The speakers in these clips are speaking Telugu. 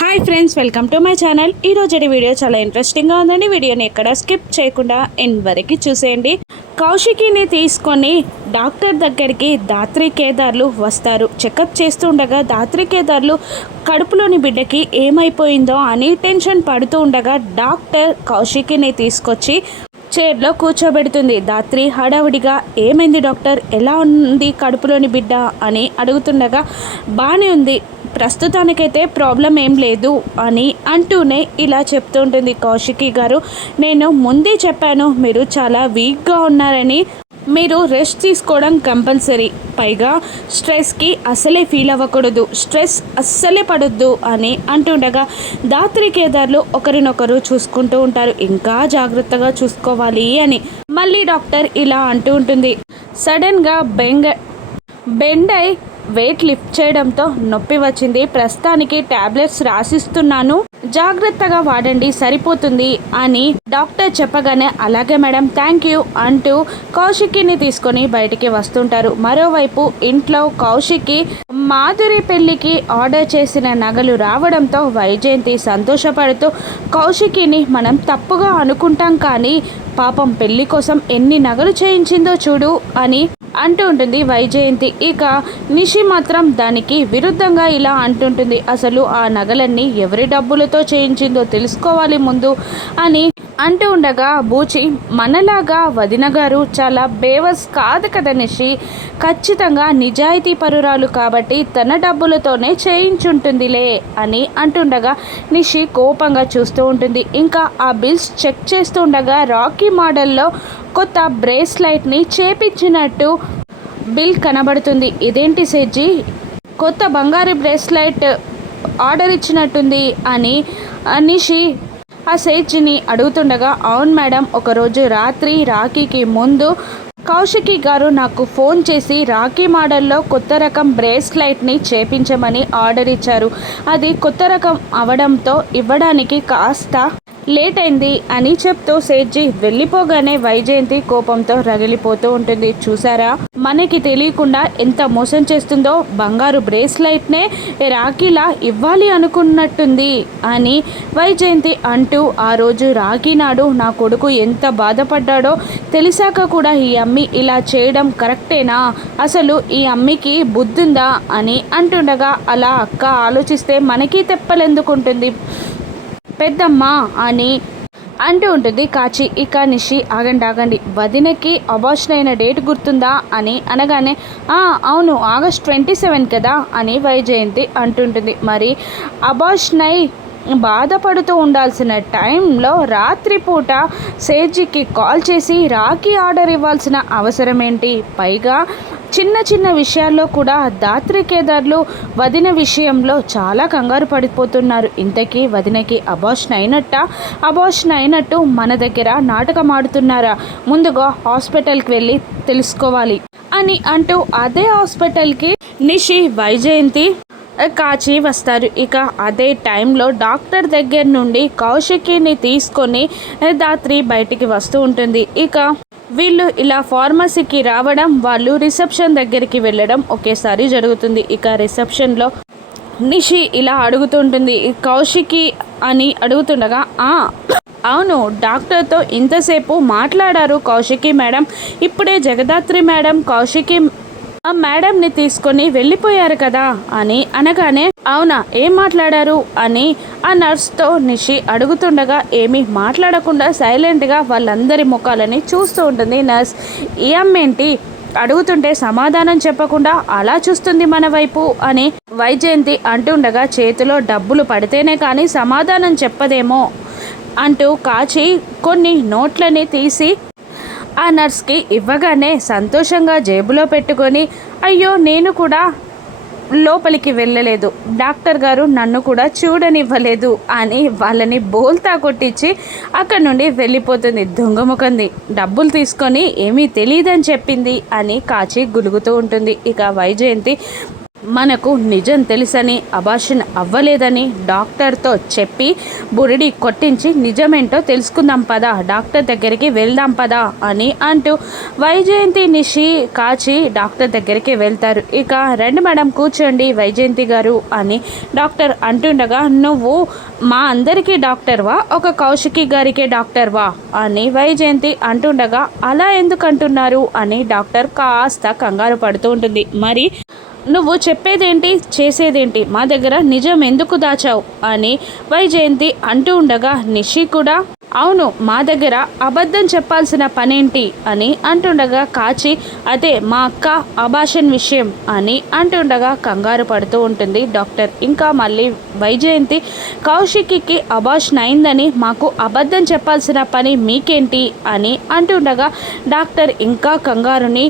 Hi friends, welcome to my channel. ఈరోజు వీడియో చాలా ఇంట్రెస్టింగ్గా ఉందండి. వీడియోని ఎక్కడ స్కిప్ చేయకుండా ఎండ్ వరకు చూసేయండి. కౌశికిని తీసుకొని డాక్టర్ దగ్గరికి దాత్రి కేదార్లు వస్తారు. చెకప్ చేస్తూ ఉండగా దాత్రి కేదార్లు కడుపులోని బిడ్డకి ఏమైపోయిందో అని టెన్షన్ పడుతూ ఉండగా డాక్టర్ కౌశికిని తీసుకొచ్చి చైర్లో కూర్చోబెడుతుంది. దాత్రి హడావుడిగా ఏమైంది డాక్టర్, ఎలా ఉంది కడుపులోని బిడ్డ అని అడుగుతుండగా బాగానే ఉంది, ప్రస్తుతానికైతే ప్రాబ్లం ఏం లేదు అని అంటూనే ఇలా చెప్తూ ఉంటుంది. కౌశికి గారు, నేను ముందే చెప్పాను మీరు చాలా వీక్గా ఉన్నారని, మీరు రెస్ట్ తీసుకోవడం కంపల్సరీ, పైగా స్ట్రెస్కి అస్సలే ఫీల్ అవ్వకూడదు, స్ట్రెస్ అస్సలే పడొద్దు అని అంటుండగా దాత్రి కేదార్లు ఒకరినొకరు చూసుకుంటూ ఉంటారు. ఇంకా జాగ్రత్తగా చూసుకోవాలి అని మళ్ళీ డాక్టర్ ఇలా అంటూ ఉంటుంది. సడన్గా బెండ్ అయి వెయిట్ లిఫ్ట్ చేయడంతో నొప్పి వచ్చింది. ప్రస్తుతానికి టాబ్లెట్స్ రాసిస్తున్నాను, జాగ్రత్తగా వాడండి, సరిపోతుంది అని డాక్టర్ చెప్పగానే అలాగే మేడం, థ్యాంక్ యూ అంటూ కౌశికిని తీసుకొని బయటికి వస్తుంటారు. మరోవైపు ఇంట్లో కౌశికి మాధురి పెళ్లికి ఆర్డర్ చేసిన నగలు రావడంతో వైజయంతి సంతోషపడుతూ కౌశికిని మనం తప్పుగా అనుకుంటాం కానీ పాపం పెళ్లి కోసం ఎన్ని నగలు చేయించిందో చూడు అని అంటూ ఉంటుంది వైజయంతి. ఇక నిషి మాత్రం దానికి విరుద్ధంగా ఇలా అంటుంటుంది. అసలు ఆ నగలన్నీ ఎవరి డబ్బులతో చేయించిందో తెలుసుకోవాలి ముందు అని అంటూ ఉండగా బూచి, మనలాగా వదిన గారు చాలా బేవస్ కాదు కదా నిషి, ఖచ్చితంగా నిజాయితీ పరురాలు కాబట్టి తన డబ్బులతోనే చేయించుంటుందిలే అని అంటుండగా నిషి కోపంగా చూస్తూ ఉంటుంది. ఇంకా ఆ బిల్స్ చెక్ చేస్తూ ఉండగా రాకీ మోడల్లో కొత్త బ్రేస్లైట్ని చేపించినట్టు బిల్ కనబడుతుంది. ఇదేంటి సెజ్జి, కొత్త బంగారు బ్రేస్లైట్ ఆర్డర్ ఇచ్చినట్టుంది అని నిషి ఆ సేట్ని అడుగుతుండగా అవును మేడం, ఒకరోజు రాత్రి రాఖీకి ముందు కౌశికి గారు నాకు ఫోన్ చేసి రాఖీ మోడల్లో కొత్త రకం బ్రేస్లైట్ని చేపించమని ఆర్డర్ ఇచ్చారు. అది కొత్త రకం అవడంతో ఇవ్వడానికి కాస్త లేట్ అయింది అని చెప్తూ సేట్జీ వెళ్ళిపోగానే వైజయంతి కోపంతో రగిలిపోతూ ఉంటుంది. చూసారా, మనకి తెలియకుండా ఎంత మోసం చేస్తుందో, బంగారు బ్రేస్లైట్నే రాఖీలా ఇవ్వాలి అనుకున్నట్టుంది అని వైజయంతి అంటూ ఆ రోజు రాఖీ నాడు నా కొడుకు ఎంత బాధపడ్డాడో తెలిసాక కూడా ఈ అమ్మి ఇలా చేయడం కరెక్టేనా, అసలు ఈ అమ్మికి బుద్ధుందా అని అంటుండగా అలా అక్క ఆలోచిస్తే మనకి తెప్పలెందుకుంటుంది పెద్దమ్మ అని అంటూ ఉంటుంది కాచి. ఇక నిషి ఆగండి, వదినకి అబార్షన్ అయిన డేట్ గుర్తుందా అని అనగానే అవును ఆగస్ట్ 27 కదా అని వైజయంతి అంటుంటుంది. మరి అబార్షన్ అయి బాధపడుతూ ఉండాల్సిన టైంలో రాత్రిపూట సేట్జీకి కాల్ చేసి రాఖీ ఆర్డర్ ఇవ్వాల్సిన అవసరం ఏంటి, పైగా చిన్న విషయాల్లో కూడా దాత్రి కేదార్లు వదిన విషయంలో చాలా కంగారు పడిపోతున్నారు. ఇంతకీ వదినకి అబార్షన్ అయినట్టు మన దగ్గర నాటకం ఆడుతున్నారా, ముందుగా హాస్పిటల్కి వెళ్ళి తెలుసుకోవాలి అని అంటూ అదే హాస్పిటల్కి నిషి వైజయంతి కాచి వస్తారు. ఇక అదే టైంలో డాక్టర్ దగ్గర నుండి కౌశికిని తీసుకొని దాత్రి బయటికి వస్తూ ఉంటుంది. ఇక వీళ్ళు ఇలా ఫార్మసీకి రావడం, వాళ్ళు రిసెప్షన్ దగ్గరికి వెళ్ళడం ఒకేసారి జరుగుతుంది. ఇక రిసెప్షన్లో నిషి ఇలా అడుగుతుంటుంది కౌశికి అని అడుగుతుండగా అవును డాక్టర్తో ఇంతసేపు మాట్లాడారు కౌశికి మేడం, ఇప్పుడే జగదాత్రి మేడం కౌశికి మేడంని తీసుకొని వెళ్ళిపోయారు కదా అని అనగానే అవునా, ఏం మాట్లాడారు అని ఆ నర్స్తో నిషి అడుగుతుండగా ఏమీ మాట్లాడకుండా సైలెంట్గా వాళ్ళందరి ముఖాలని చూస్తూ ఉంటుంది నర్స్. ఈ అమ్మేంటి అడుగుతుంటే సమాధానం చెప్పకుండా అలా చూస్తుంది మన వైపు అని వైజయంతి అంటుండగా చేతిలో డబ్బులు పడితేనే కానీ సమాధానం చెప్పదేమో అంటూ కాచి కొన్ని నోట్లని తీసి ఆ నర్స్కి ఇవ్వగానే సంతోషంగా జేబులో పెట్టుకొని అయ్యో నేను కూడా లోపలికి వెళ్ళలేదు, డాక్టర్ గారు నన్ను కూడా చూడనివ్వలేదు అని వాళ్ళని బోల్తా కొట్టించి అక్కడి నుండి వెళ్ళిపోతుంది. దొంగముఖంది, డబ్బులు తీసుకొని ఏమీ తెలియదని చెప్పింది అని కాచి గులుగుతూ ఉంటుంది. ఇక వైజయంతి మనకు నిజం తెలుసని అబార్షన్ అవ్వలేదని డాక్టర్తో చెప్పి బురిడి కొట్టించి నిజమేంటో తెలుసుకుందాం పదా, డాక్టర్ దగ్గరికి వెళ్దాం పదా అని అంటూ వైజయంతి నిషి కాచి డాక్టర్ దగ్గరికి వెళ్తారు. ఇక రండి మేడం కూర్చోండి వైజయంతి గారు అని డాక్టర్ అంటుండగా, నువ్వు మా అందరికీ డాక్టర్వా ఒక కౌశికి గారికే డాక్టర్వా అని వైజయంతి అంటుండగా, అలా ఎందుకు అంటున్నారు అని డాక్టర్ కాస్త కంగారు పడుతూ ఉంటుంది. మరి నువ్వు చెప్పేదేంటి చేసేదేంటి, మా దగ్గర నిజం ఎందుకు దాచావు అని వైజయంతి అంటూ ఉండగా, నిషి కూడా అవును మా దగ్గర అబద్ధం చెప్పాల్సిన పనేంటి అని అంటుండగా, కాచి అదే మా అక్క అబార్షన్ విషయం అని అంటుండగా కంగారు పడుతూ ఉంటుంది డాక్టర్. ఇంకా మళ్ళీ వైజయంతి కౌశికి అబార్షన్ అయిందని మాకు అబద్ధం చెప్పాల్సిన పని మీకేంటి అని అంటుండగా, డాక్టర్ ఇంకా కంగారుని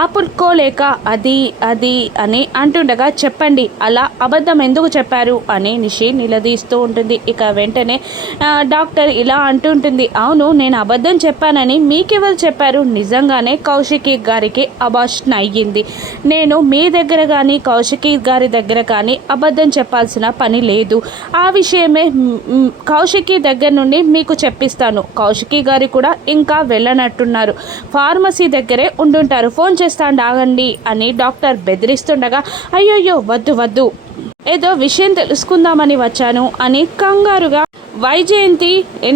ఆపుకోలేక అది అది అని అంటుండగా, చెప్పండి అలా అబద్ధం ఎందుకు చెప్పారు అని నిషి నిలదీస్తూ ఉంటుంది. ఇక వెంటనే డాక్టర్ ఇలా అంటుంటుంది, అవును నేను అబద్ధం చెప్పానని మీకెవరు చెప్పారు, నిజంగానే కౌశికి గారికి అబార్షన్ అయ్యింది. నేను మీ దగ్గర కానీ కౌశికి గారి దగ్గర కానీ అబద్ధం చెప్పాల్సిన పని లేదు. ఆ విషయమే కౌశికి దగ్గర నుండి మీకు చెప్పిస్తాను. కౌశికి గారి కూడా ఇంకా వెళ్ళనట్టున్నారు, ఫార్మసీ దగ్గరే ఉండుంటారు, ఫోన్ చేస్తాను ఆగండి అని డాక్టర్ బెదిరిస్తుండగా, అయ్యోయ్యో వద్దు వద్దు ఏదో విషయం తెలుసుకుందామని వచ్చాను అని కంగారుగా వైజయంతి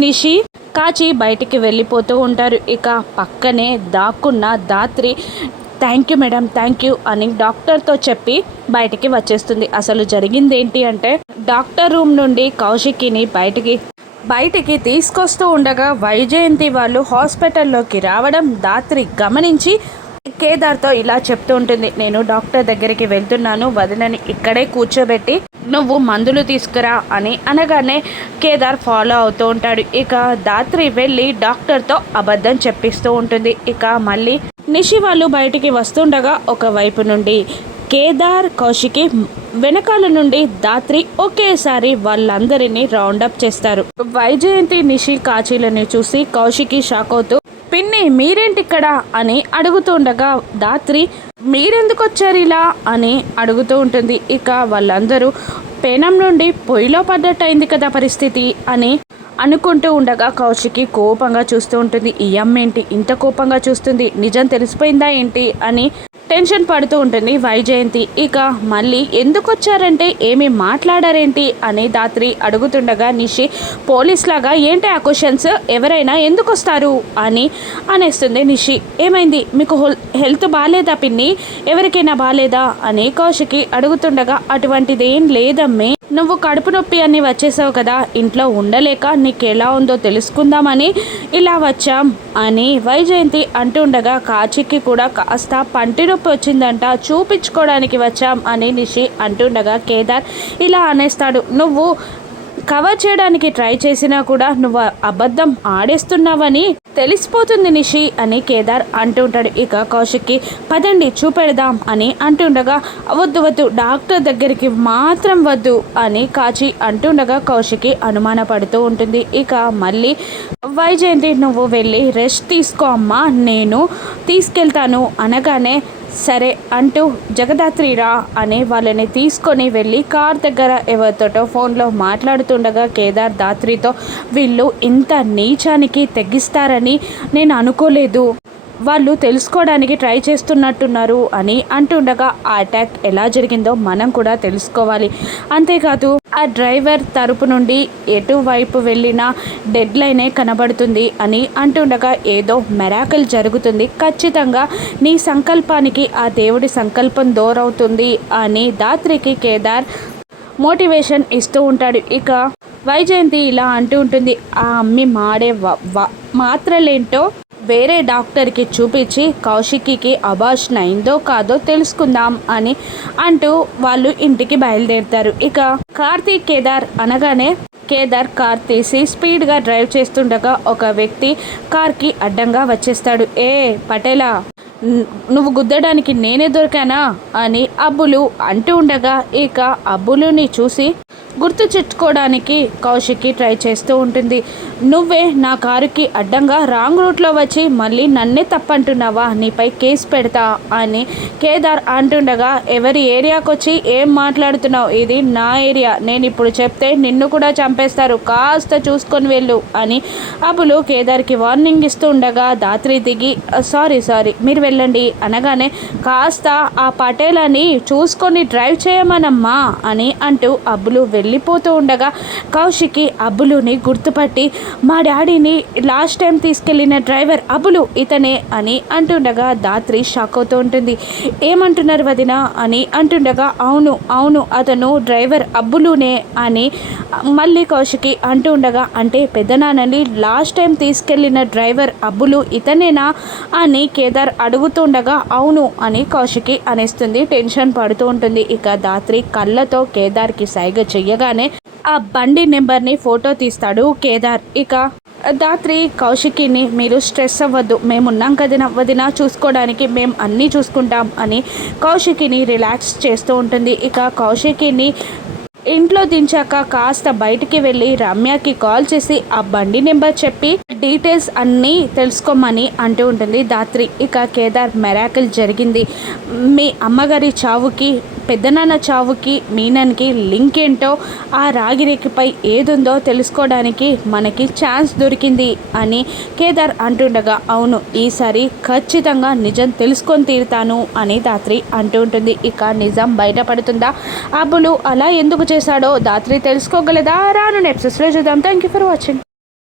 నిషి కాచి బయటికి వెళ్ళిపోతూ ఉంటారు. ఇక పక్కనే దాక్కున్న Dhatri thank you madam thank you అని డాక్టర్తో చెప్పి బయటికి వచ్చేస్తుంది. అసలు జరిగిందేంటి అంటే, డాక్టర్ రూమ్ నుండి కౌశికిని బయటికి తీసుకొస్తూ ఉండగా వైజయంతి వాళ్ళు హాస్పిటల్లోకి రావడం దాత్రి గమనించి కేదార్తో ఇలా చెప్తూ ఉంటుంది, నేను డాక్టర్ దగ్గరికి వెళ్తున్నాను, వదినని ఇక్కడే కూర్చోబెట్టి నువ్వు మందులు తీసుకురా అని అనగానే కేదార్ ఫాలో అవుతూ ఉంటాడు. ఇక దాత్రి వెళ్ళి డాక్టర్తో అబద్ధం చెప్పిస్తూ ఉంటుంది. ఇక మళ్ళీ నిషి వాళ్ళు బయటికి వస్తుండగా ఒకవైపు నుండి కేదార్ కౌశికి వెనకాల నుండి దాత్రి ఒకేసారి వాళ్ళందరినీ రౌండప్ చేస్తారు. వైజయంతి నిషి కాచీలని చూసి కౌశికి షాక్ అవుతూ, పిన్ని మీరేంటి ఇక్కడ అని అడుగుతుండగా, దాత్రి మీరెందుకు వచ్చారు ఇలా అని అడుగుతూ ఉంటుంది. ఇక వాళ్ళందరూ పెనం నుండి పొయ్యిలో పడ్డట్టు అయింది కదా పరిస్థితి అని అనుకుంటూ ఉండగా కౌశికి కోపంగా చూస్తూ ఉంటుంది. ఈ అమ్మేంటి ఇంత కోపంగా చూస్తుంది, నిజం తెలిసిపోయిందా ఏంటి అని టెన్షన్ పడుతూ ఉంటుంది వైజయంతి. ఇక మళ్ళీ ఎందుకు వచ్చారంటే ఏమి మాట్లాడారేంటి అని దాత్రి అడుగుతుండగా, నిషి పోలీస్ లాగా ఏంటి ఆ క్వశ్చన్స్, ఎవరైనా ఎందుకు వస్తారు అని అనేస్తుంది నిషి. ఏమైంది మీకు హెల్త్ బాగాలేదా పిన్ని, ఎవరికైనా బాగాలేదా అని కౌశికి అడుగుతుండగా, అటువంటిదేం లేదమ్మే, నువ్వు కడుపు నొప్పి అని వచ్చేసావు కదా, ఇంట్లో ఉండలేక నీకు ఎలా ఉందో తెలుసుకుందామని ఇలా వచ్చాం అని వైజయంతి అంటుండగా, కాచికి కూడా కాస్త పంటి నొప్పి వచ్చిందంట, చూపించుకోవడానికి వచ్చాం అని నిషి అంటుండగా, కేదార్ ఇలా అనేస్తాడు, నువ్వు కవర్ చేయడానికి ట్రై చేసినా కూడా నువ్వు అబద్ధం ఆడేస్తున్నావని తెలిసిపోతుంది నిషి అని కేదార్ అంటుంటాడు. ఇక కౌశిక్కి పదండి చూపెడదాం అని అంటుండగా, వద్దు వద్దు డాక్టర్ దగ్గరికి మాత్రం వద్దు అని కాచి అంటుండగా కౌశికి అనుమానపడుతూ ఉంటుంది. ఇక మళ్ళీ వైజయంతి నువ్వు వెళ్ళి రెస్ట్ తీసుకో అమ్మా, నేను తీసుకెళ్తాను అనగానే సరే అంటూ జగదాత్రిరా అని వాళ్ళని తీసుకొని వెళ్ళి కార్ దగ్గర ఎవరితోటో ఫోన్లో మాట్లాడుతుండగా, కేదార్ దాత్రితో వీళ్ళు ఇంత నీచానికి తెగిస్తారని నేను అనుకోలేదు, వాళ్ళు తెలుసుకోవడానికి ట్రై చేస్తున్నట్టున్నారు అని అంటుండగా, ఆ అటాక్ ఎలా జరిగిందో మనం కూడా తెలుసుకోవాలి, అంతేకాదు ఆ డ్రైవర్ తరపు నుండి ఎటువైపు వెళ్ళినా డెడ్ లైనే కనబడుతుంది అని అంటుండగా, ఏదో మెరాకిల్ జరుగుతుంది, ఖచ్చితంగా నీ సంకల్పానికి ఆ దేవుడి సంకల్పం దూరవుతుంది అని దాత్రికి కేదార్ మోటివేషన్ ఇస్తూ ఉంటాడు. ఇక వైజయంతి ఇలా అంటూ ఉంటుంది, ఆ అమ్మి మాడే మాత్రలేంటో వేరే డాక్టర్కి చూపించి కౌశికి అబార్షన్ అయిందో కాదో తెలుసుకుందాం అని అంటూ వాళ్ళు ఇంటికి బయలుదేరుతారు. ఇక కార్తీక్ కేదార్ అనగానే కేదార్ కార్ తీసి స్పీడ్గా డ్రైవ్ చేస్తుండగా ఒక వ్యక్తి కార్కి అడ్డంగా వచ్చేస్తాడు. ఏ పటేలా, నువ్వు గుద్దడానికి నేనే దొరికానా అని అబ్బులు అంటూ ఉండగా, ఇక అబ్బులుని చూసి గుర్తు చుట్టుకోవడానికి కౌశికి ట్రై చేస్తూ ఉంటుంది. నువ్వే నా కారుకి అడ్డంగా రాంగ్ రూట్లో వచ్చి మళ్ళీ నన్నే తప్పంటున్నావా, నీపై కేసు పెడతా అని కేదార్ అంటుండగా, ఎవరి ఏరియాకి వచ్చి ఏం మాట్లాడుతున్నావు, ఇది నా ఏరియా, నేను ఇప్పుడు చెప్తే నిన్ను కూడా చంపేస్తారు, కాస్త చూసుకొని వెళ్ళు అని అబులు కేదార్కి వార్నింగ్ ఇస్తూ ఉండగా దాత్రి దిగి సారీ మీరు వెళ్ళండి అనగానే, కాస్త ఆ పటేల్ అని చూసుకొని డ్రైవ్ చేయమనమ్మా అని అంటూ అబ్బులు వెళ్ళిపోతూ ఉండగా కౌశికి అబ్బులుని గుర్తుపట్టి, మా డాడీని లాస్ట్ టైం తీసుకెళ్ళిన డ్రైవర్ అబ్బులు ఇతనే అని అంటుండగా దాత్రి షాక్ అవుతూ ఉంటుంది. ఏమంటున్నారు వదిన అని అంటుండగా, అవును అతను డ్రైవర్ అబ్బులునే అని మళ్ళీ కౌశికి అంటూ ఉండగా, అంటే పెద్దనాన్నని లాస్ట్ టైం తీసుకెళ్ళిన డ్రైవర్ అబ్బులు ఇతనేనా అని కేదార్ అడుగుతుండగా, అవును అని కౌశికి అనేస్తుంది. టెన్షన్ పడుతూ ఉంటుంది. ఇక దాత్రి కళ్ళతో కేదార్కి సైగ చెయ్యగానే ఆ బండి నెంబర్ని ఫోటో తీస్తాడు కేదార్. ఇక దాత్రి కౌశికిని, మీరు స్ట్రెస్ అవ్వద్దు, మేమున్నాం కదిన వదిన, చూసుకోవడానికి మేము అన్నీ చూసుకుంటాం అని కౌశికిని రిలాక్స్ చేస్తూ ఉంటుంది. ఇక కౌశికిని ఇంట్లో దించాక కాస్త బయటికి వెళ్ళి రమ్యకి కాల్ చేసి ఆ బండి నెంబర్ చెప్పి డీటెయిల్స్ అన్నీ తెలుసుకోమని అంటూ ఉంటుంది దాత్రి. ఇక కేదార్ మెరాకిల్ జరిగింది, మీ అమ్మగారి చావుకి పెద్దనాన్న చావుకి మీనన్కి లింక్ ఏంటో, ఆ రాగిరేఖపై ఏదుందో తెలుసుకోవడానికి మనకి ఛాన్స్ దొరికింది అని కేదార్ అంటుండగా, అవును ఈసారి ఖచ్చితంగా నిజం తెలుసుకొని తీరుతాను అని దాత్రి అంటూ ఉంటుంది. ఇక నిజం బయటపడుతుందా, అబ్బులు అలా ఎందుకు చేశాడో దాత్రి తెలుసుకోగలదా, రాను ఎపిసోడ్స్లో చూద్దాం. Thank you for watching.